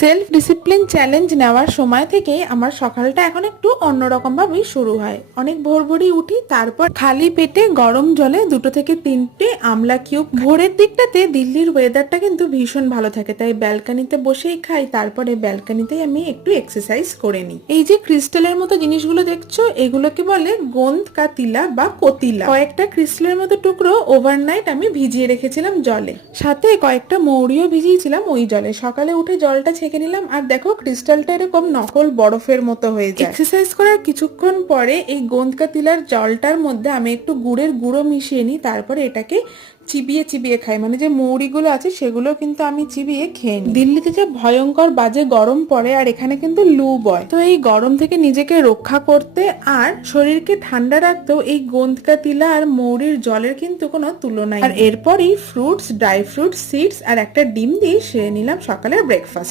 Self discipline challenge নেওয়ার সময় থেকে আমার সকালটা এখন একটু অন্যরকম ভাবেই শুরু হয়। অনেক ভোর ভোরই উঠি, তারপর খালি পেটে গরম জলে 2 থেকে 3টে আমলা কিউব। ভোরের দিকটাতে দিল্লির ওয়েদারটা কিন্তু ভীষণ ভালো থাকে, তাই ব্যালকানিতে বসেই খাই, তারপরে ব্যালকানিতেই আমি একটু এক্সারসাইজ করে নিই। এই যে ক্রিস্টালের মতো জিনিসগুলো দেখছো, এগুলোকে বলে গোন্দ কা তিলা বা কতিলা। কয়েকটা ক্রিস্টালের মতো টুকরো ওভারনাইট আমি ভিজিয়ে রেখেছিলাম জলে, সাথে কয়েকটা মৌরিও ভিজিয়েছিলাম ওই জলে। সকালে উঠে জলটা ছেঁকে নিলাম, আর দেখো ক্রিস্টালটা এরকম নকল বরফের মতো হয়ে যায়। এক্সারসাইজ করার কিছুক্ষণ পরে এই গোন্দ কা তিলার জলটার মধ্যে আমি একটু গুড়ের গুঁড়ো মিশিয়ে নিই, তারপরে এটাকে চিবিয়ে চিবিয়ে খাই। মানে যে মৌরিগুলো আছে সেগুলো কিন্তু আমি চিবিয়ে খেয়ে নিই। দিল্লিতে যে ভয়ঙ্কর বাজে গরম পড়ে, আর এখানে কিন্তু লু বয়, তো এই গরম থেকে নিজেকে রক্ষা করতে আর শরীরকে ঠান্ডা রাখতেও এই গোন্দ কা তিলা আর মৌরির জলের কিন্তু কোনো তুলনাই নেই। আর এরপরই ফ্রুটস, ড্রাই ফ্রুটস, সিডস আর একটা ডিম দিয়ে সেরে নিলাম সকালের ব্রেকফাস্ট।